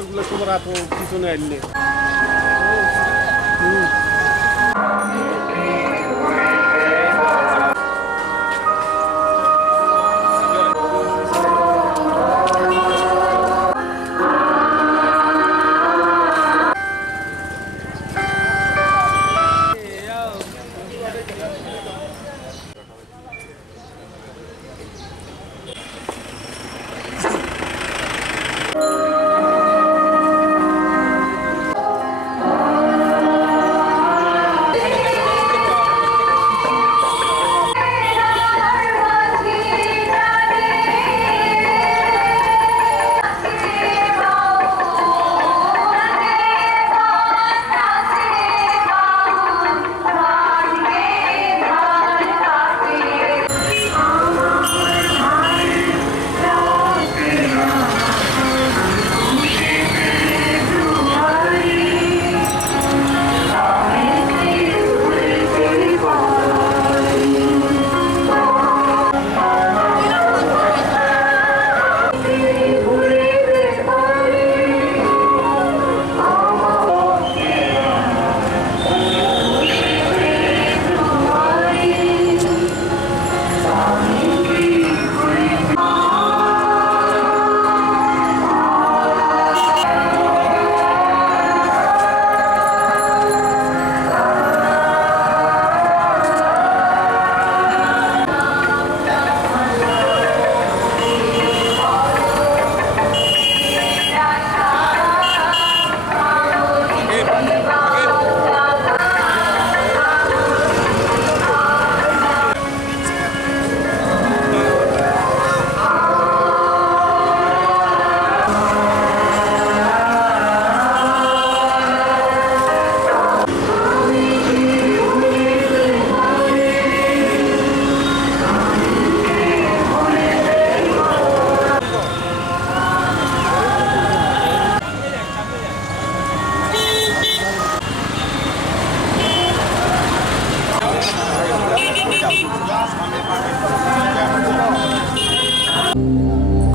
ডাক্তারগুলো সবার এত পিছনে আনলে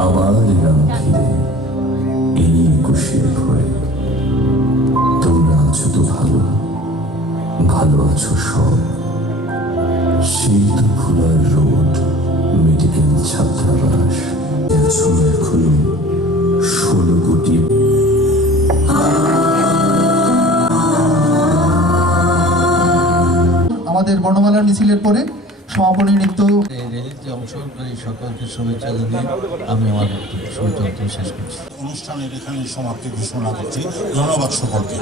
আমার নাম ঘিরে এই একুশের ভয়ে তোমরা আছো তো ভালো, ভালো আছো সব। সেই তো ফুলার রোড, মেডিকেল ছাত্রাবাস, আছো এখনো 16 কোটি। আমাদের বর্ণমালা মিছিলের পরে সমাপনী নৃত্য র্যালিতে অংশগ্রহণকারী সকলকে শুভেচ্ছা জানিয়ে আমি আমার শুভেচ্ছা শেষ করছি। অনুষ্ঠানের এখানে সমাপ্তি ঘোষণা করছি। ধন্যবাদ সকলকে।